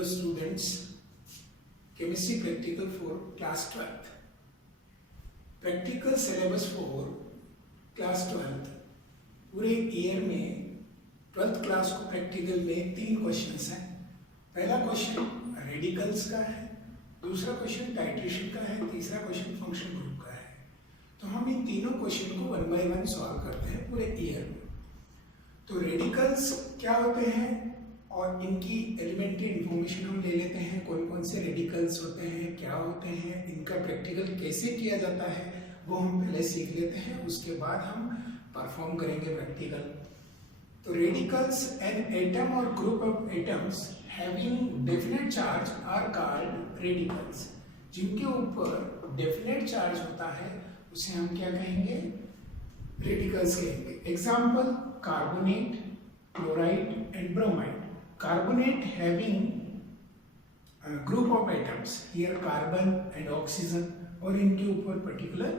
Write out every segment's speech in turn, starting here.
Hello students, chemistry practical for class 12th. Practical syllabus for class 12th पूरे year में 12th class को practical में 3 questions हैं। पहला क्वेश्चन रेडिकल्स का है, दूसरा क्वेश्चन टाइट्रेशन का है, तीसरा क्वेश्चन फंक्शन ग्रुप का है। तो हम इन तीनों क्वेश्चन को 1 बाय 1 सॉल्व करते हैं पूरे ईयर में। तो रेडिकल्स क्या होते हैं और इनकी एलिमेंट्री इंफॉर्मेशन हम ले लेते हैं, कौन कौन से रेडिकल्स होते हैं, क्या होते हैं, इनका प्रैक्टिकल कैसे किया जाता है वो हम पहले सीख लेते हैं, उसके बाद हम परफॉर्म करेंगे प्रैक्टिकल। तो रेडिकल्स एन एटम और group of atoms having definite charge are called radicals. जिनके ऊपर डेफिनेट चार्ज होता है उसे हम क्या कहेंगे, रेडिकल्स कहेंगे। Example carbonate, chloride and bromide. Carbonate having a group of atoms, here carbon and oxygen, और इनके ऊपर पर्टिकुलर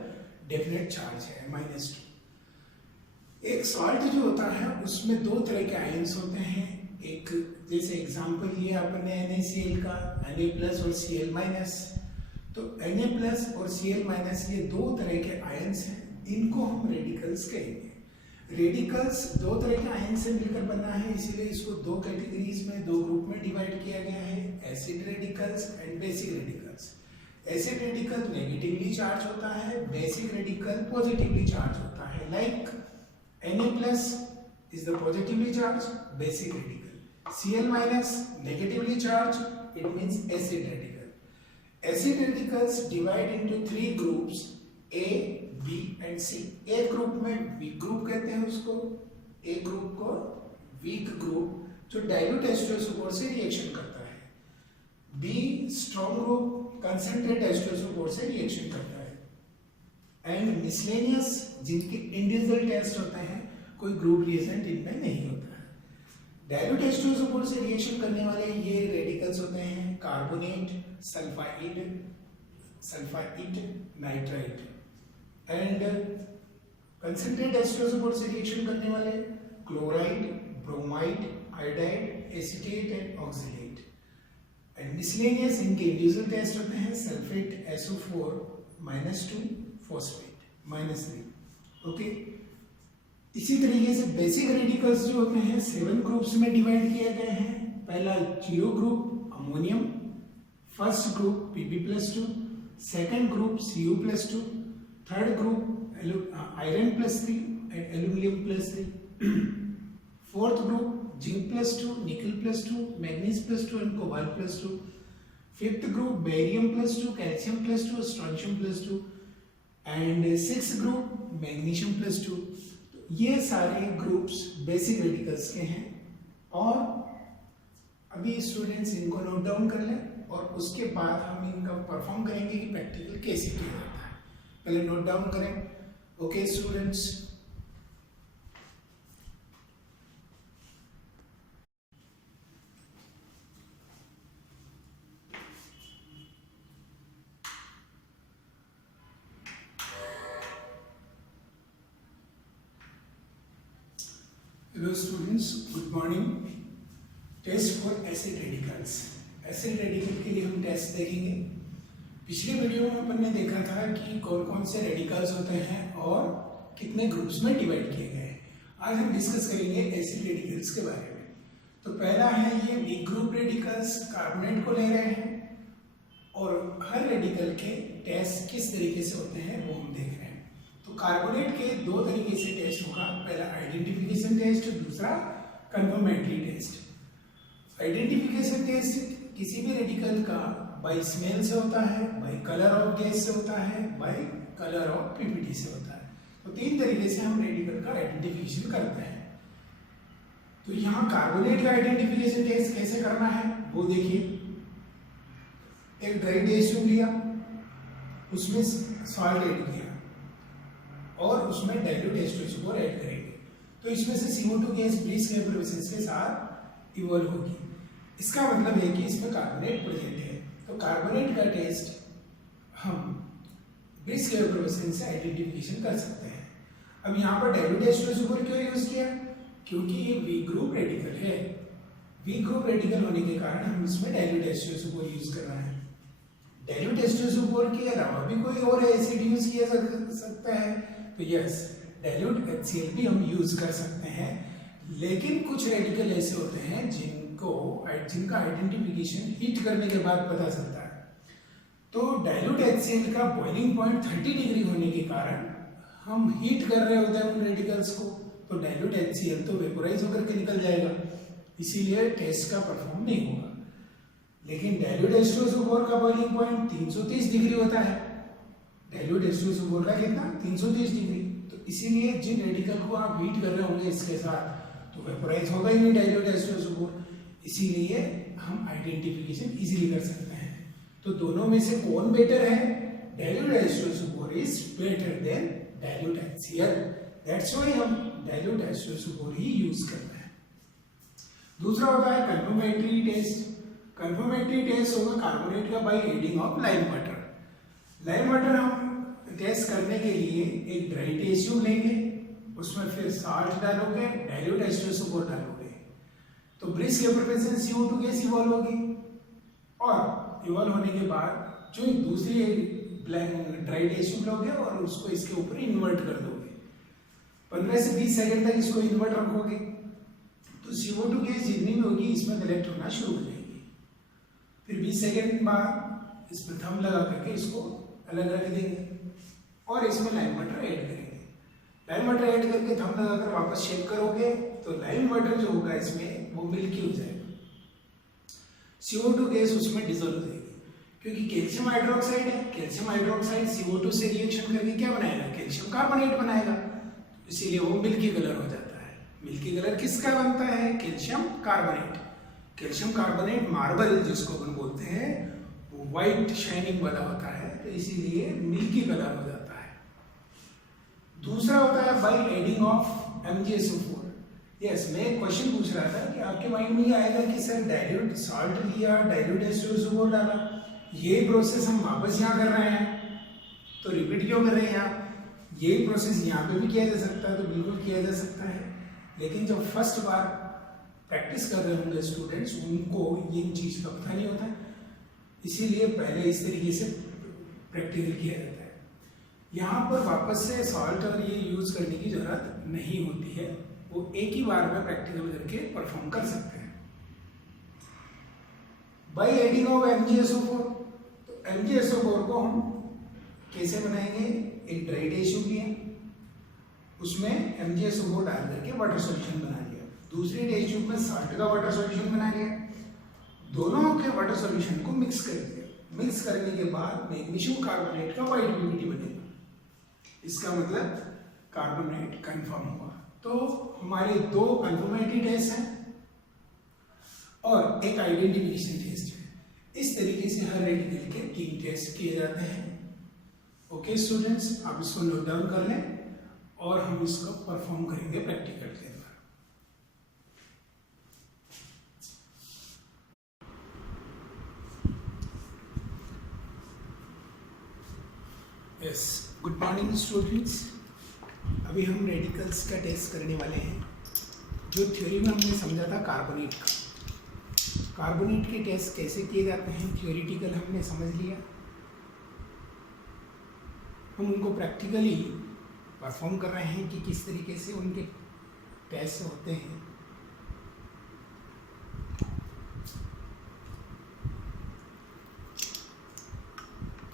डेफिनेट चार्ज है -2। एक सॉल्ट जो होता है उसमें 2 तरह के आयंस होते हैं। एक जैसे एग्जांपल लिया अपने NaCl का, Na+ और Cl-। तो Na+ और Cl- ये 2 तरह के आयंस हैं, इनको हम रेडिकल्स कहेंगे। रेडिकल्स 2 तरह के आयन से मिलकर बना है, इसीलिए इसको 2 कैटेगरीज में, 2 ग्रुप में डिवाइड किया गया है, acid radicals and basic radicals. Acid radical negatively charge होता है, बेसिक रेडिकल पॉजिटिवली चार्ज होता है। Like Na+ is the positively charge basic radical, Cl- negatively charge, it means acid radical. Acid radicals divide into 3 groups A, B and C। A group में week group कहते हैं उसको, ए group को week group जो dilute H2SO4 से reaction करता है। Be strong group concentrate H2SO4 से रिएक्शन करता है। एंड मिसलेनियस जिनके इंडिविजुअल टेस्ट होते हैं, कोई ग्रुप रिएजेंट इनमें नहीं होता है। डाइल्यूट H2SO4 से रिएक्शन करने वाले ये रेडिकल्स होते हैं carbonate, sulphide, nitrite. And concentrate H2SO4 से रिएक्शन करने वाले chloride, bromide, iodide, acetate and oxalate. And miscellaneous इनके इंडिविजुअल टेस्ट होते हैं सल्फेट SO4 -2, फॉस्फेट -3। ओके, इसी तरीके से बेसिक रेडिकल्स जो होते हैं 7 ग्रुप्स में डिवाइड किए गए हैं। पहला 0 group ammonium, first group Pb+2, second group Cu+2, third group Iron+3 and Aluminium+3, fourth group Zinc+2, Nickel+2, Manganese+2 and Cobalt+2, fifth group Barium+2, Calcium+2, Strontium+2 and sixth group Magnesium+2। ये सारे groups basic radicals के हैं। और अभी students इनको note down कर लें और उसके बाद हम इनका परफॉर्म करेंगे कि प्रैक्टिकल कैसे किया जाता है। पहले नोट डाउन करें। Okay students, hello students, good morning. Test for acid radicals. Acid radical के लिए हम टेस्ट देखेंगे। पिछले वीडियो में अपन ने देखा था कि कौन कौन से रेडिकल्स होते हैं और कितने ग्रुप्स में डिवाइड किए गए हैं। आज हम डिस्कस करेंगे एसिड रेडिकल्स के बारे में। तो पहला है ये वीक ग्रुप रेडिकल्स, कार्बोनेट को ले रहे हैं और हर रेडिकल के टेस्ट किस तरीके से होते हैं वो हम देख रहे हैं। तो कार्बोनेट के 2 तरीके से टेस्ट होगा, पहला आइडेंटिफिकेशन टेस्ट, दूसरा कन्फर्मेटरी टेस्ट। आइडेंटिफिकेशन टेस्ट किसी भी रेडिकल का बाय स्मेल से होता है, बाय कलर ऑफ गैस से होता है, बाय कलर ऑफ पीपीटी से होता है। तो 3 तरीके से हम रेडिकल का आइडेंटिफिकेशन करते हैं। तो यहाँ कार्बोनेट का आइडेंटिफिकेशन टेस्ट कैसे करना है वो देखिए। एक ड्राई टेस्ट ट्यूब लिया, उसमें सॉल्ट ऐड किया और उसमें डाइल्यूट H2SO4 ऐड करेंगे, तो इसमें से CO2 गैस ब्रिस्क एफलोरेसेंस के साथ इवॉल्व होगी। इसका मतलब है कि इसमें कार्बोनेट प्रेजेंट है। तो कार्बोनेट का टेस्ट हम ब्रिस्क एफलोरेसेंस से आइडेंटिफिकेशन कर सकते हैं। अब यहाँ पर डाइल्यूट H2SO4 क्यों यूज किया, क्योंकि ये वीक ग्रुप रेडिकल है। वीक ग्रुप रेडिकल होने के कारण हम इसमें डाइल्यूट H2SO4 यूज कर रहे हैं। डाइल्यूट H2SO4 के अलावा भी कोई और एसिड यूज किया जा सकता है, तो यस डाइल्यूट HCl भी हम यूज कर सकते हैं। लेकिन कुछ रेडिकल ऐसे होते हैं जिनका आइडेंटिफिकेशन हीट करने के बाद पता चलता है। तो डाइल्यूट HCl का बॉइलिंग पॉइंट 30 डिग्री होने के कारण हम हीट कर रहे होते हैं उन रेडिकल्स को, तो डाइल्यूट HCl तो वेपोराइज होकर के निकल जाएगा, इसीलिए टेस्ट का परफॉर्म नहीं होगा। लेकिन डाइल्यूट H2SO4 का बॉइलिंग पॉइंट 330 डिग्री होता है। डाइल्यूट H2SO4 का कितना 330 डिग्री, तो इसीलिए जिन रेडिकल को आप हीट कर रहे होंगे इसके साथ तो वेपोराइज होगा ही नहीं डाइल्यूट H2SO4, इसीलिए हम आइडेंटिफिकेशन इजीली कर सकते हैं। तो दोनों में से कौन बेटर है? Dilute H2SO4 is better than dilute HCl, that's why हम डाइल्यूट H2SO4 ही यूज करते हैं। दूसरा होता है कंफर्मेटरी टेस्ट। कंफर्मेटरी टेस्ट होगा कार्बोनेट का by adding of lime water. Lime water हम टेस्ट करने के लिए एक ड्राई टेस्ट ट्यूब लेंगे, उसमें फिर साल्ट डालोगे, डाइल्यूट H2SO4 डालोगे, तो ब्रिस्क एपरवेशन CO2 गैस इवॉल्व होगी, और इवॉल्व होने के बाद जो दूसरी ड्राई टेस्ट ट्यूब लोगे और उसको इसके ऊपर इन्वर्ट कर दोगे। 15 से 20 सेकंड तक इसको इन्वर्ट रखोगे, तो CO2 गैस जितनी भी होगी इसमें कलेक्ट होना शुरू हो जाएगी। फिर 20 सेकंड बाद इस पर थंब लगा करके इसको अलग रख देंगे और इसमें लाइम वाटर ऐड करेंगे। लाइम वाटर ऐड करके थंब लगाकर वापस शेक करोगे तो लाइम वाटर जो होगा इसमें वो मिल्की हो जाएगा, CO2 गैस उसमें डिजोल्व हो जाएगी, क्योंकि कैल्शियम हाइड्रोक्साइड है। कैल्शियम हाइड्रोक्साइड CO2 से रिएक्शन करके क्या बनाएगा? कैल्शियम कार्बोनेट बनाएगा, इसीलिए वो मिल्की कलर हो जाता है। मिल्की कलर किसका बनता है? Calcium carbonate. Calcium carbonate marble जिसको अपन बोलते हैं वो व्हाइट शाइनिंग वाला होता है, तो इसीलिए मिल्की कलर हो जाता है। दूसरा होता है by adding of MgSO4। Yes, मैं एक क्वेश्चन पूछ रहा था कि आपके माइंड में ये आएगा कि सर डाइल्यूट साल्ट लिया, डाइल्यूट H2SO4 डाला, ये प्रोसेस हम वापस यहाँ कर रहे हैं, तो रिपीट क्यों कर रहे हैं आप? यही प्रोसेस यहाँ पे भी किया जा सकता है, तो बिल्कुल किया जा सकता है, लेकिन जब फर्स्ट बार प्रैक्टिस कर रहे होंगे स्टूडेंट्स, उनको ये चीज़ का पता नहीं होता, इसीलिए पहले इस तरीके से प्रैक्टिकल किया जाता है। यहाँ पर वापस से सॉल्ट और ये यूज़ करने की ज़रूरत नहीं होती है, वो एक ही बार में प्रैक्टिकल करके परफॉर्म कर सकते हैं। बाय एडिंग ऑफ MgSO4, तो MgSO4 को हम कैसे बनाएंगे? एक ड्राई टेस्ट ट्यूब लिया, उसमें MgSO4 डाल करके वाटर सॉल्यूशन बना लिया, दूसरी टेस्ट ट्यूब में साल्ट का वाटर सॉल्यूशन बना लिया, दोनों के वाटर सॉल्यूशन को मिक्स कर दिया। मिक्स करने के बाद मैग्नीशियम कार्बोनेट का व्हाइट PPT बनेगा, इसका मतलब कार्बोनेट कंफर्म हुआ। तो हमारे दो कंफर्मेटरी टेस्ट हैं और एक आइडेंटिफिकेशन टेस्ट है। इस तरीके से हर रेडिकल के 3 टेस्ट किए जाते हैं। ओके स्टूडेंट्स, आप इसको नोट डाउन कर लें और हम इसको परफॉर्म करेंगे प्रैक्टिकल के द्वारा। Yes, good morning students. अभी हम रेडिकल्स का टेस्ट करने वाले हैं। जो थ्योरी में हमने समझा था कार्बोनेट का, कार्बोनेट के टेस्ट कैसे किए जाते हैं थ्योरेटिकल हमने समझ लिया, हम उनको प्रैक्टिकली परफॉर्म कर रहे हैं कि किस तरीके से उनके टेस्ट होते हैं।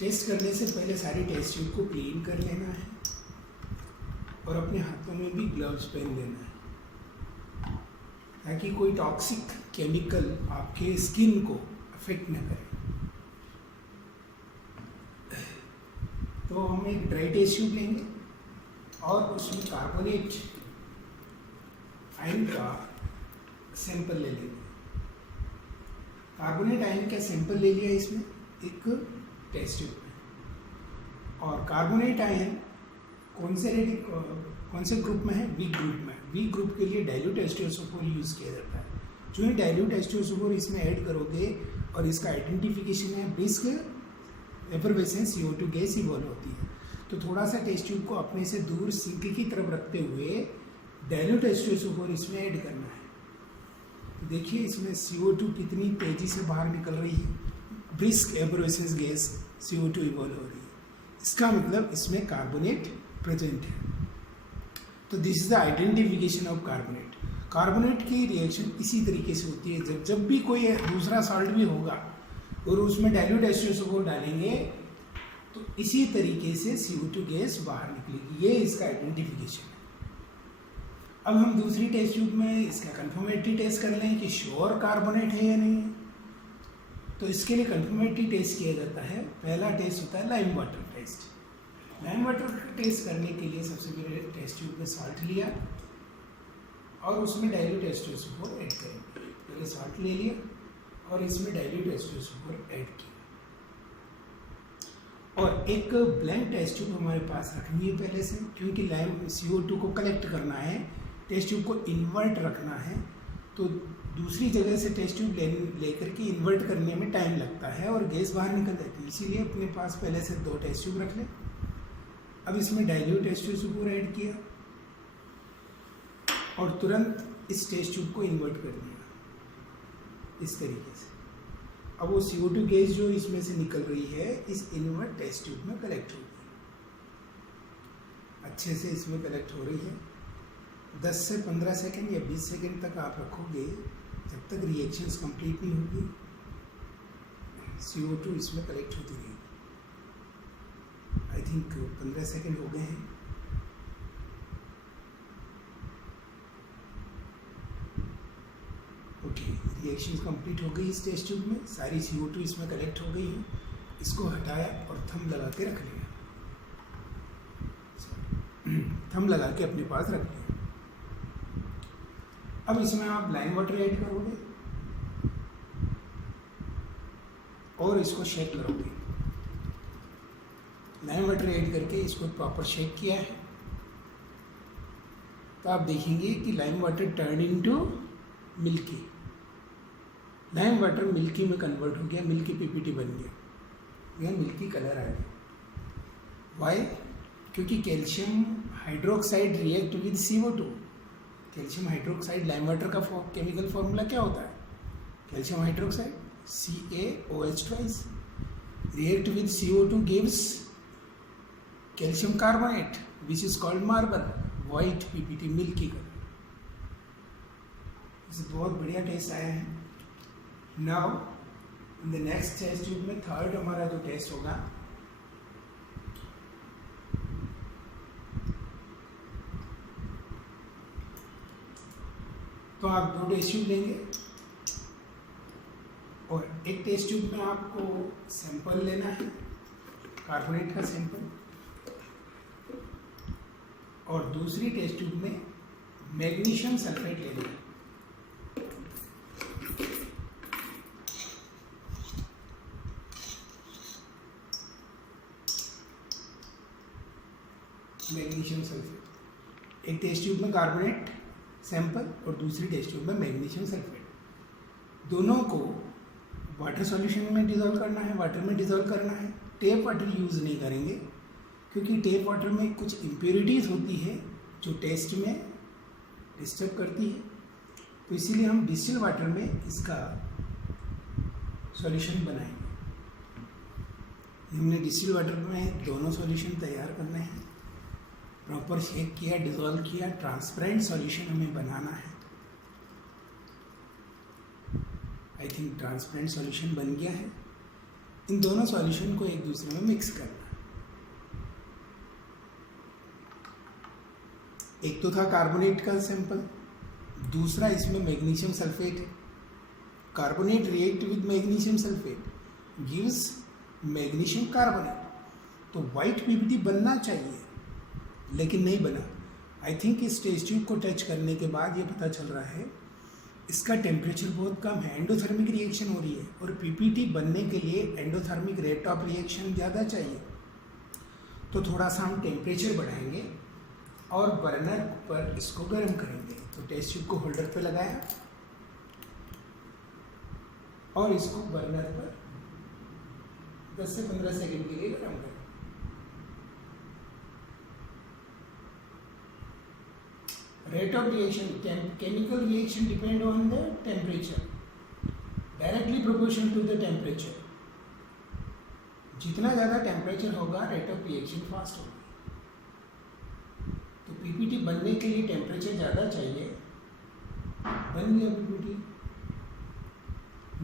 टेस्ट करने से पहले सारी टेस्ट ट्यूब को क्लीन कर लेना है और अपने हाथों में भी ग्लव्स पहन लेना है, ताकि कोई टॉक्सिक केमिकल आपके स्किन को अफेक्ट न करे। तो हम एक ड्राई टेस्ट ट्यूब लेंगे और उसमें कार्बोनेट आयन का सैंपल ले लेंगे। कार्बोनेट आयन का सैंपल ले लिया इसमें एक टेस्ट ट्यूब में, और कार्बोनेट आयन कौन से ग्रुप में है? वीक ग्रुप में। वीक ग्रुप के लिए डाइल्यूट H2SO4 यूज़ किया जाता है। जो ही डाइल्यूट H2SO4 इसमें ऐड करोगे और इसका आइडेंटिफिकेशन है brisk effervescent CO2 gas evolve होती है, तो थोड़ा सा टेस्ट ट्यूब को अपने से दूर सिंक की तरफ रखते हुए डाइल्यूट H2SO4 इसमें ऐड करना है। देखिए इसमें CO2 कितनी तेजी से बाहर निकल रही है, brisk abrasive gas CO2 evolve हो रही है, इसका मतलब इसमें कार्बोनेट प्रेजेंट है। तो this is the identification of carbonate. Carbonate की रिएक्शन इसी तरीके से होती है, जब भी कोई दूसरा सॉल्ट भी होगा और उसमें डाइल्यूट H2SO4 डालेंगे तो इसी तरीके से CO2 गैस बाहर निकलेगी, ये इसका आइडेंटिफिकेशन है। अब हम दूसरी टेस्ट ट्यूब में इसका कंफर्मेटरी टेस्ट कर लें कि श्योर कार्बोनेट है या नहीं है। तो इसके लिए कंफर्मेटरी टेस्ट किया जाता है। पहला टेस्ट होता है lime water test. Lime water test करने के लिए सबसे पहले टेस्ट ट्यूब में सॉल्ट लिया और उसमें डाइल्यूट H2SO4 ऐड करेंगे। पहले सॉल्ट ले लिया और इसमें डाइल्यूट H2SO4 ऐड किया और एक ब्लैंक टेस्ट ट्यूब हमारे पास रखनी है पहले से, क्योंकि लाइम CO2 को कलेक्ट करना है, टेस्ट ट्यूब को इन्वर्ट रखना है, तो दूसरी जगह से टेस्ट ट्यूब लेकर के इन्वर्ट करने में टाइम लगता है और गैस बाहर निकल जाती है, इसीलिए अपने पास पहले से 2 टेस्ट ट्यूब रख लें। अब इसमें डाइल्यूट H2SO4 ऐड किया और तुरंत इस टेस्ट ट्यूब को इन्वर्ट कर दिया इस तरीके से। अब वो CO2 गैस जो इसमें से निकल रही है इस इन्वर्ट टेस्ट ट्यूब में कलेक्ट होगी, अच्छे से इसमें कलेक्ट हो रही है। 10 से 15 सेकंड या 20 सेकंड तक आप रखोगे, जब तक रिएक्शंस कंप्लीट नहीं होगी CO2 इसमें कलेक्ट होती रहेगी। आई थिंक 15 सेकंड हो गए हैं। ओके, रिएक्शन कंप्लीट हो गई इस टेस्ट ट्यूब में, सारी CO2 इसमें कलेक्ट हो गई है। इसको हटाया और थंब लगा के रख लिया, थंब लगा के अपने पास रख लिया। अब इसमें आप लाइम वाटर ऐड करोगे और इसको शेक करोगे। लाइम वाटर ऐड करके इसको प्रॉपर शेक किया है तो आप देखेंगे कि lime water turn into milky, lime water milky में कन्वर्ट हो गया, मिल्की पीपीटी बन गया, यह मिल्की कलर आ गया। वाई? क्योंकि calcium hydroxide react with CO2। Calcium hydroxide lime water का केमिकल फॉर्मूला क्या होता है? Calcium hydroxide CaOH react with CO2 gives calcium carbonate which is called marble, white PPT milky colour. इसे बहुत बढ़िया test आया है। Now in the next test tube में थर्ड हमारा जो टेस्ट होगा, तो आप 2 टेस्ट ट्यूब लेंगे और एक टेस्ट ट्यूब में आपको सैंपल लेना है, कार्बोनेट का सैंपल, और दूसरी टेस्ट ट्यूब में मैग्नीशियम सल्फेट लेना है। मैग्नीशियम सल्फेट, एक टेस्ट ट्यूब में कार्बोनेट सैंपल और दूसरी टेस्ट ट्यूब में मैग्नीशियम सल्फेट। दोनों को वाटर सॉल्यूशन में डिज़ोल्व करना है, वाटर में डिज़ोल्व करना है। टेप वाटर यूज़ नहीं करेंगे क्योंकि टेप वाटर में कुछ इम्प्योरिटीज़ होती है जो टेस्ट में डिस्टर्ब करती है, तो इसीलिए हम डिस्टिल वाटर में इसका सॉल्यूशन बनाएंगे। हमने डिस्टिल वाटर में दोनों सॉल्यूशन तैयार करने हैं, प्रॉपर शेक किया, डिज़ोल्व किया, ट्रांसपेरेंट सॉल्यूशन हमें बनाना है। आई थिंक ट्रांसपेरेंट सॉल्यूशन बन गया है। इन दोनों सॉल्यूशन को एक दूसरे में मिक्स करना है। एक तो था कार्बोनेट का सैंपल, दूसरा इसमें मैग्नीशियम सल्फेट है। Carbonate react with magnesium sulphate gives magnesium carbonate, तो वाइट पीपीटी बनना चाहिए लेकिन नहीं बना। आई थिंक इस टेस्ट ट्यूब को टच करने के बाद ये पता चल रहा है इसका टेम्परेचर बहुत कम है, एंडोथर्मिक रिएक्शन हो रही है और पीपीटी बनने के लिए एंडोथर्मिक रेट ऑफ रिएक्शन ज़्यादा चाहिए। तो थोड़ा सा हम टेम्परेचर बढ़ाएंगे और बर्नर पर इसको गर्म करेंगे। तो टेस्ट ट्यूब को होल्डर पे लगाया और इसको बर्नर पर 10 से 15 सेकंड के लिए गर्म करें। rate of reaction, chemical reaction depend on the temperature, directly proportional to the temperature. जितना ज़्यादा टेम्परेचर होगा रेट ऑफ रिएक्शन फास्ट होगी. तो पीपीटी बनने के लिए टेम्परेचर ज़्यादा चाहिए. बन गया पीपीटी.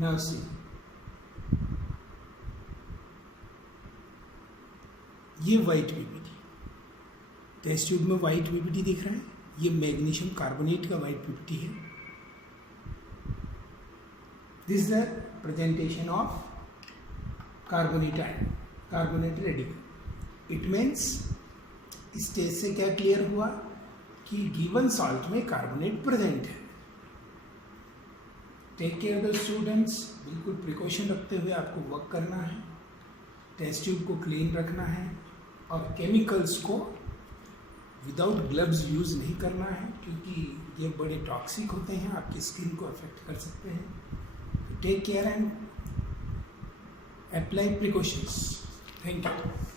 नाउ सी, ये वाइट पीपीटी, टेस्ट ट्यूब में वाइट पीपीटी दिख रहा है. ये मैग्नीशियम कार्बोनेट का वाइट पीपीटी है. This is the presentation of carbonate ion, carbonate radical. It means stage से क्या क्लियर हुआ कि गिवन सॉल्ट में कार्बोनेट प्रेजेंट है. Take care the students. बिल्कुल प्रिकॉशन रखते हुए आपको वर्क करना है. टेस्ट ट्यूब को क्लीन रखना है और केमिकल्स को विदाउट ग्लव्स यूज़ नहीं करना है, क्योंकि ये बड़े टॉक्सिक होते हैं, आपकी स्किन को अफेक्ट कर सकते हैं. Take care and apply precautions. Thank you.